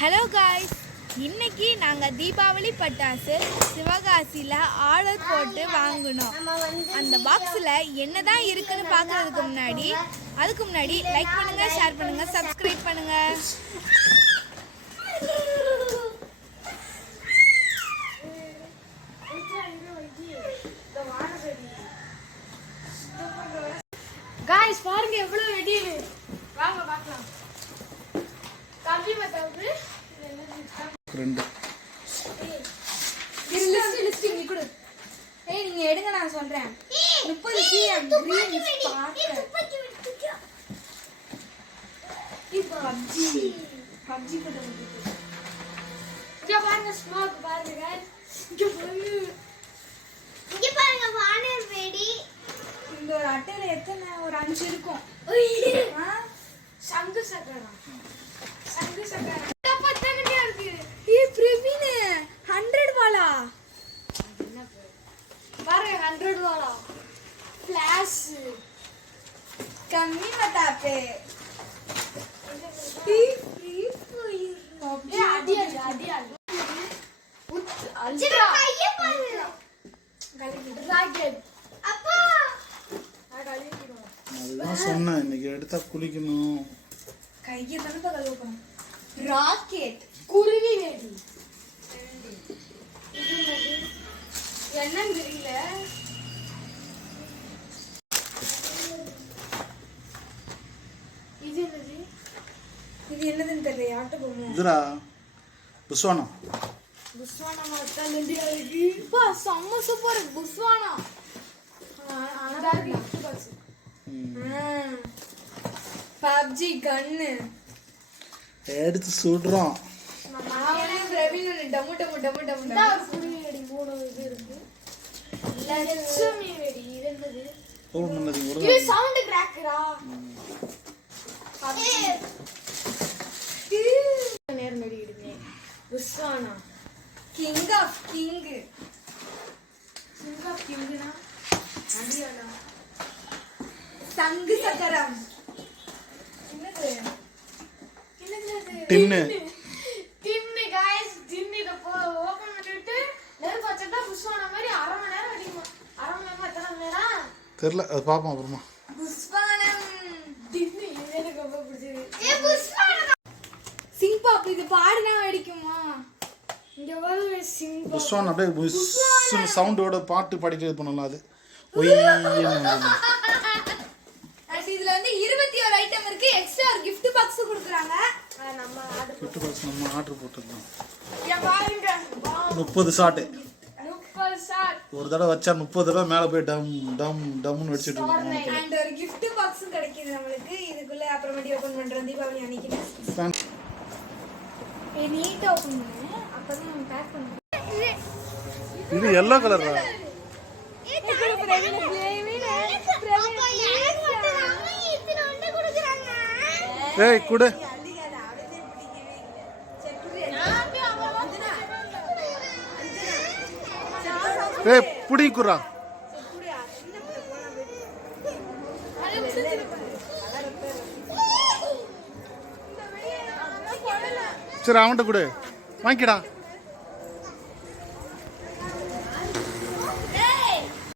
Hello guys இன்னைக்கு நாங்கள் தீபாவளி பட்டாசு சிவகாசியில் ஆர்டர் போட்டு வாங்கினோம். அந்த பாக்ஸில் என்னதான் இருக்குன்னு பார்க்கறதுக்கு முன்னாடி அதுக்கு முன்னாடி லைக் பண்ணுங்க ஷேர் பண்ணுங்க சப்ஸ்கிரைப் பண்ணுங்க. காய்ஸ் பாருங்க எவ்வளோ வெடி வாங்க பார்க்கலாம். ரெண்டு. ஏய் நீங்க எடுங்க நான் சொல்றேன். முப்பது cm green sparkler PUBG. PUBG இங்க பாருங்க ஸ்மோக் பாருங்க guys. இங்க பாருங்க இங்க பாருங்க வானர் வெடி இந்த ஒரு அட்டையில எத்தனை? ஒரு அஞ்சு இருக்கும். கம்மி மத்தாப்பே சொன்னேன் இன்னைக்கு எடுத்தா குளிக்கணும். கையை தானே கழுவணும் ராக்கெட் குருவி வெடி? என்னன்னு தெரியல இது என்னது இது என்னதுன்னு தெரியல யார்கிட்ட போவோம் இதுரா புஸ்வானம் புஸ்வானா மட்டும் இந்தியா இருக்கு பா செம்ம சூப்பர் புஸ்வானா ஆனா gift box. பப்ஜி கன்னு. எடுத்து சுடுறோம். பிரவீன் டம்மு டம்மு டம்மு இந்தா ஒரு குருவி வெடி மூணு இது இருக்கு. லட்சுமி வெடி இது என்னது? இது சவுண்ட் கிராக்கரா நேரம் வெடி இடுங்க புஸ்வானா கிங் ஆஃப் கிங் சிங்கா கிங்குனா அடியானா சங்கு சக்கரம்? டின்னு டின்னு guys, டின்னு இதை போ- open பண்ணிட்டு நெருப்பு வச்சுட்டா புஷ்வானா மாதிரி அரை மணி நேரம் வெடிக்குமா. அரை மணி நேரமா எத்தனை மணி நேரம்? தெரில அது பார்ப்போம் அப்புறமா. புஷ்பானம். டின்னு, எனக்கு ரொம்ப பிடிச்சது. ஏ புஷ்பான சிங் பாப் இது பாடுனா வெடிக்குமா? இங்க பாருங்க, சிம்பா. புஸ்வான் அப்படியே சவுண்டோட பாட்டு பாடிட்டு இது பண்ணலாம் அது. ஒய்ன்னு அடுத்து இதுல வந்து இருபத்தி ஒரு ஐட்டம் இருக்கு எக்ஸ்ட்ரா ஒரு gift பாக்ஸ் கொடுக்குறாங்க. நம்ம order கிஃப்ட் பாக்ஸ் நம்ம ஆர்டர் பாருங்க. வா, முப்பது shot. ஒரு தடவை வச்சா முப்பது தடவை மேலே போய் டம் டம் டம்னு வச்சுட்டு இருக்கோம் அண்ட் ஒரு gift பாக்ஸும் கிடைக்குது நம்மளுக்கு. இதுக்குள்ள அப்புறமேட்டி ஓபன் பண்றோம் தீபாவளி அன்னைக்கு நீட்டா ஓபன் பண்ணு. அப்பதான் நம்ம பேக் பண்ணுவோம் இது எல்லோ கலரா அப்பா ஏய் குடு. ஏய் புடிக்குறா சரி அவன்கிட்ட கொடு. வாங்கிக்கடா.